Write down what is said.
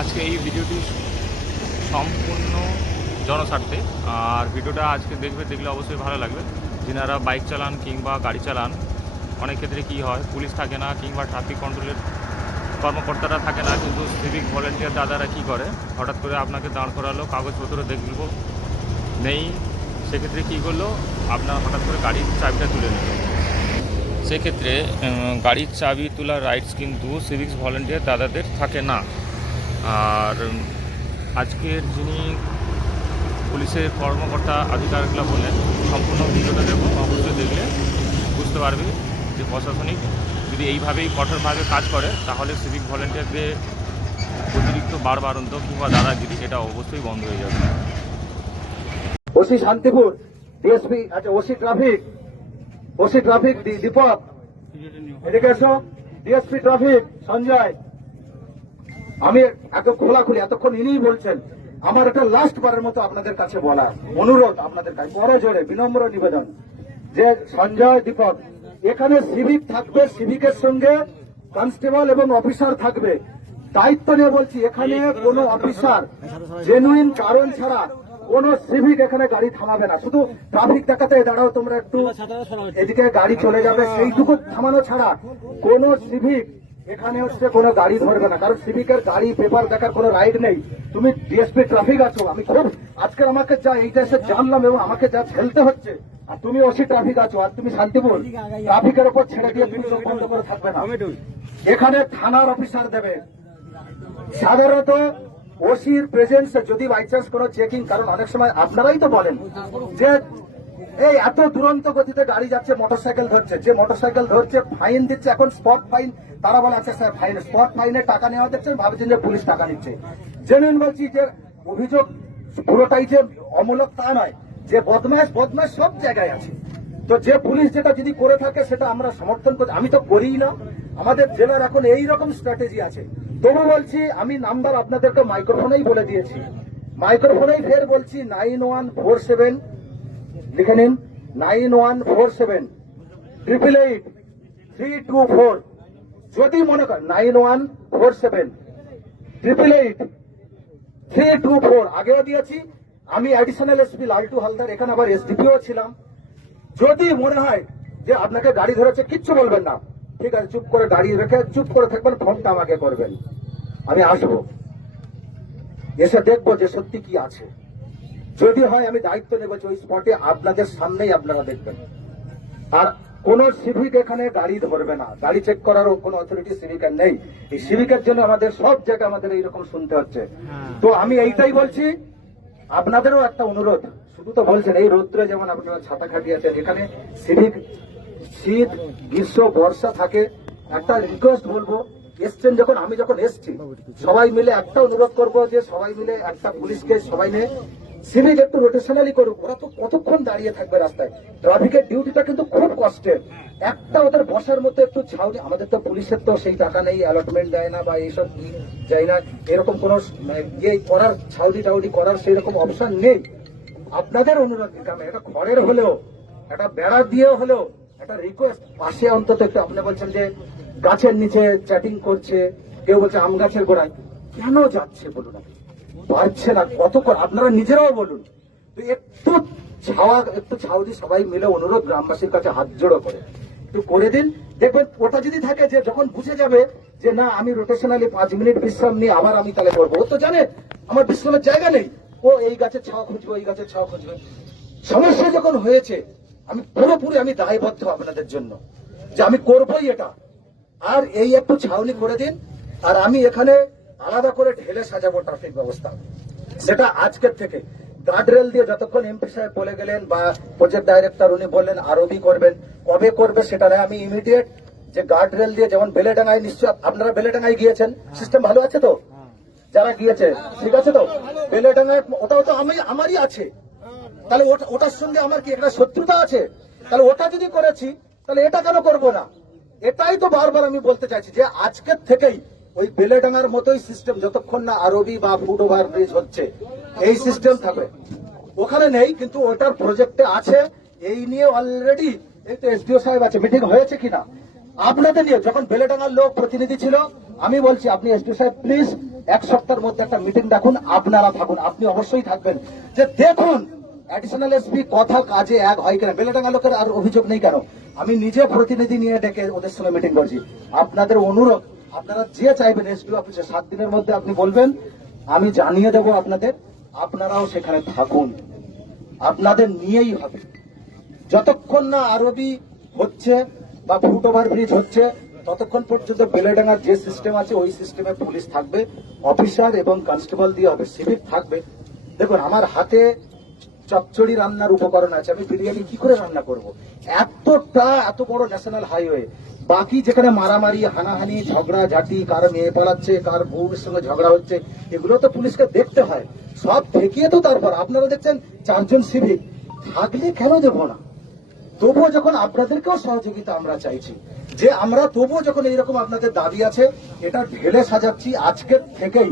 আজকে এই ভিডিওটি সম্পূর্ণ জনস্বার্থে। আর ভিডিওটা আজকে দেখবে, দেখলে অবশ্যই ভালো লাগবে। যিনারা বাইক চালান কিংবা গাড়ি চালান, অনেক ক্ষেত্রে কী হয়, পুলিশ থাকে না কিংবা ট্রাফিক কন্ট্রোলের কর্মকর্তারা থাকে না, কিন্তু সিভিক ভলেন্টিয়ার দাদারা কী করে? হঠাৎ করে আপনাকে দাঁড় করালো, কাগজপত্র দেখব নেই। সেক্ষেত্রে কী করল? আপনার হঠাৎ করে গাড়ির চাবিটা তুলে নিল। সেক্ষেত্রে গাড়ির চাবি তোলার রাইটস কিন্তু সিভিক্স ভলেন্টিয়ার দাদাদের থাকে না। আর আজকের যিনি পুলিশের কর্মকর্তা আধিকারিকরা বললেন, সম্পূর্ণ ভিডিওটা দেখো অবশ্যই দেখলে বুঝতে পারবে যে প্রশাসনিক যদি এইভাবেই কঠোরভাবে কাজ করে, তাহলে সিভিক ভলেন্টিয়ারদের অতিরিক্ত বারবারন্ত কিংবা দাদাগিরি, এটা অবশ্যই বন্ধ হয়ে যাবে। ওসি শান্তিপুর ডিএসপি আচ্ছা OC traffic OC traffic Dipak এদিকে এসো ডিএসপি ট্রাফিক সঞ্জয় আমি এত খোলাখুলি এতক্ষণ ইনিই বলছেন। আমার একটা লাস্ট বারের মতো আপনাদের কাছে বলা অনুরোধ আপনাদের কাছে। বড় জোরে বিনম্র নিবেদন। যে সঞ্জয় দীপক এখানে সিভিক থাকবে সিভিকের সঙ্গে কনস্টেবল এবং অফিসার থাকবে। দায়িত্ব নিয়ে বলছি এখানে কোনো অফিসার জেনুইন কারণ ছাড়া কোন সিভিক এখানে গাড়ি থামাবে না। শুধু ট্রাফিক দেখাতে দাঁড়াও তোমরা একটু। এদিকে গাড়ি চলে যাবে সেইটুকু থামানো ছাড়া কোন সিভিক এখানে হচ্ছে কোনো গাড়ি ধরবে না। কারণ সিভিকের গাড়ি পেপার দেখার কোনো রাইট নেই। তুমি ডিএসপি ট্রাফিক আছো, আমি খুব আজকে আমাকে যা এইটা এসে জানলাম এবং আমাকে যা ঝেলতে হচ্ছে, আর তুমি ওসি ট্রাফিক আছো, আর তুমি শান্তিপুর ট্রাফিকের উপর ছেড়ে দিয়ে তুমি চোখ বন্ধ করে থাকবে না। এখানে থানার অফিসার দেবে। সাধারণত ওসির প্রেজেন্সে যদি বাই চান্স কোনো চেকিং কারণ অনেক সময় আপনারাই তো বলেন যে এই, এত দুরন্ত গতিতে গাড়ি যাচ্ছে মোটরসাইকেল ধরছে। যে মোটরসাইকেল ধরছে ফাইন দিচ্ছে, এখন স্পট ফাইন তারা বলে আচ্ছা স্যার ফাইন স্পট ফাইনে টাকা নেওয়া দিচ্ছে ভাবছেন যে পুলিশ টাকা নিচ্ছে। জেনুইন বলছি যে, অভিযোগ পুরোটাই যে অমূলক তা নয়, যে বদমাস বদমাস সব জায়গায় আছে। তো যে পুলিশ যেটা যদি করে থাকে, সেটা আমরা সমর্থন করি। আমি তো করিই না। আমাদের জেলার এখন এই রকম স্ট্র্যাটেজি আছে। তবু বলছি, আমি নাম্বার আপনাদেরকে মাইক্রোফোনেই বলে দিয়েছি। মাইক্রোফোনেই ফের বলছি নাইন ওয়ান ফোর সেভেন লিখে নিন nine one four seven triple eight three two four যদি মনে করেন nine one four seven triple eight three two four আগেও দিয়েছি, আমি অ্যাডিশনাল এসপি লালটু হালদার, এখানে আবার এসডিপিও ছিলাম। যদি মনে হয় যে আপনাকে গাড়ি ধরেছে, কিচ্ছু বলবেন না। ঠিক আছে, চুপ করে দাঁড়িয়ে রেখে, চুপ করে থাকবেন, ফোনটা আমাকে করবেন। আমি আসব। এসে দেখব যে সত্যি কি আছে। যদি হয় আমি দায়িত্ব নেব ওই স্পটে আপনাদের সামনেই আপনারা দেখবেন। আর কোন সিভিক এখানে গাড়ি ধরবে না। গাড়ি চেক করারও কোনো অথরিটি সিভিকের নেই। এই সিভিকের জন্য আমাদের সব জায়গায় আমাদের এইরকম শুনতে হচ্ছে। তো আমি এইটাই বলছি আপনাদেরও একটা অনুরোধ। শুধু তো বলছেন এই রৌদ্রে যেমন আপনারা ছাতা খাটিয়েছেন এখানে সিভিক শীত গ্রীষ্ম বর্ষা থাকে। একটা রিকোয়েস্ট বলব এসছেন যখন আমি যখন এসছি সবাই মিলে একটা অনুরোধ করব যে সবাই মিলে একটা পুলিশকে সবাই নিয়ে সিভিক একটু রোটেশনালি করুক, ওরা তো কতক্ষণ দাঁড়িয়ে থাকবে রাস্তায়? ট্রাফিকের ডিউটিটা কিন্তু খুব কষ্টের একটা ওদের বসার মতো একটু ছাউনি, আমাদের তো পুলিশের তো সেই টাকা নেই অ্যালটমেন্ট দেয় না বা এইসব ই যায় না, এরকম কোন ইয়ে করার, ছাউনি টাউনি করার সেই রকম অপশন নেই। আপনাদের অনুরোধ আমি একটা ঘরের হলেও একটা বেড়া দিয়ে হলেও, একটা রিকোয়েস্ট পাশে অন্তত একটু আপনি বলছেন যে গাছের নিচে চ্যাটিং করছে, কেউ বলছে আম গাছের গোড়ায়, কেন যাচ্ছে বলুন আপনি? পারছে না কত করে আপনারা নিজেরাও বলুন। তো একটু ছাওয়া, একটু ছাউদি সবাই মিলে অনুরোধ গ্রামবাসীর কাছে হাত জোড়ো করে। একটু করে দিন। দেখবেন, ওটা যদি থাকে যে যখন বুঝে যাবে যে না, আমি রোটেশনালি পাঁচ মিনিট বিশ্রাম নিয়ে আবার আমি তাহলে করব। ও তো জানে, আমার বিশ্রামের জায়গা নেই। ও এই গাছের ছাওয়া খুঁজবে এই গাছের ছাওয়া খুঁজবে। সমস্যা যখন হয়েছে, আমি পুরোপুরি আমি দায়বদ্ধ আপনাদের জন্য যে আমি করবই এটা। আর এই একটু ছাউনি করে দিন। আর আমি এখানে আলাদা করে ঢেলে সাজাবো ট্রাফিক ব্যবস্থা। সেটা আজকের থেকে। গার্ডরেল দিয়ে যতক্ষণ এমপি সাহেব বলে গেলেন বা প্রজেক্ট ডাইরেক্টর উনি বললেন আরবি করবেন, কবে করবে সেটা নয়, আমি ইমিডিয়েট যে গার্ডরেল দিয়ে যেমন বেলেডাঙ্গায় নিশ্চয় আপনারা বেলেডাঙ্গায় গিয়েছেন সিস্টেম ভালো আছে তো? যারা গিয়েছে, ঠিক আছে তো? বেলেডাঙ্গায় ওটাও তো আমি, আমারই আছে। তাহলে ওটার সঙ্গে আমার কি একটা শত্রুতা আছে? তাহলে ওটা যদি করেছি, তাহলে এটা কেন করব না? এটাই তো বারবার আমি বলতে চাইছি যে আজকের থেকেই ওই বেলেডাঙ্গার মতোই সিস্টেম যতক্ষণ না আরবি বা ফুট ওভার ব্রিজ হচ্ছে, এই সিস্টেম থাকবে। ওখানে নেই, কিন্তু ওটার প্রজেক্টে আছে, এই নিয়ে অলরেডি এই তো এসডিও সাহেব আছে মিটিং হয়েছে কিনা? আপনাদের নিয়ে যখন বেলেডাঙ্গার লোক প্রতিনিধি ছিল, আমি বলছি, আপনি এসপি সাহেব প্লিজ এক সপ্তাহের মধ্যে একটা মিটিং ডাকুন, আপনারা থাকুন, আপনি অবশ্যই থাকবেন। যে দেখুন অ্যাডিশনাল এসপি কথা কাজে এক হয় কেন বেলেডাঙ্গা লোকের আর অভিযোগ নেই কেন? আমি নিজে প্রতিনিধি নিয়ে ডেকে ওদের সঙ্গে মিটিং করছি। আপনাদের অনুরোধ আপনারা যে চাইবেন এসপি অফিসে, সাত দিনের মধ্যে আপনি বলবেন, আমি জানিয়ে দেবো আপনাদের, আপনারাও সেখানে থাকুন। আপনাদের নিয়েই হবে। যতক্ষণ না আরবি হচ্ছে বা ফুট ওভার ব্রিজ হচ্ছে, ততক্ষণ পর্যন্ত বেলেডাঙ্গার যে সিস্টেম আছে, ওই সিস্টেমে পুলিশ থাকবে, অফিসার এবং কনস্টেবল দিয়ে হবে, সিভিক থাকবে। দেখুন, আমার হাতে চচ্চড়ি রান্নার উপকরণ আছে, আমি বিরিয়ানি কি করে রান্না করব? এতটা, এত বড় ন্যাশনাল হাইওয়ে বাকি যেখানে মারামারি, হানাহানি ঝগড়া ঝাঁটি কার মেয়ে পালাচ্ছে, কার বউর সঙ্গে ঝগড়া হচ্ছে, এগুলো তো পুলিশকে দেখতে হয়। সব দেখিয়ে তো তারপর আপনারা দেখছেন চারজন সিভিক। থাকলে কেন দেবো না? তবুও যখন আপনাদেরকেও সহযোগিতা আমরা চাইছি। যে আমরা তবুও যখন এইরকম আপনাদের দাবি আছে, এটা ঢেলে সাজাচ্ছি আজকের থেকেই।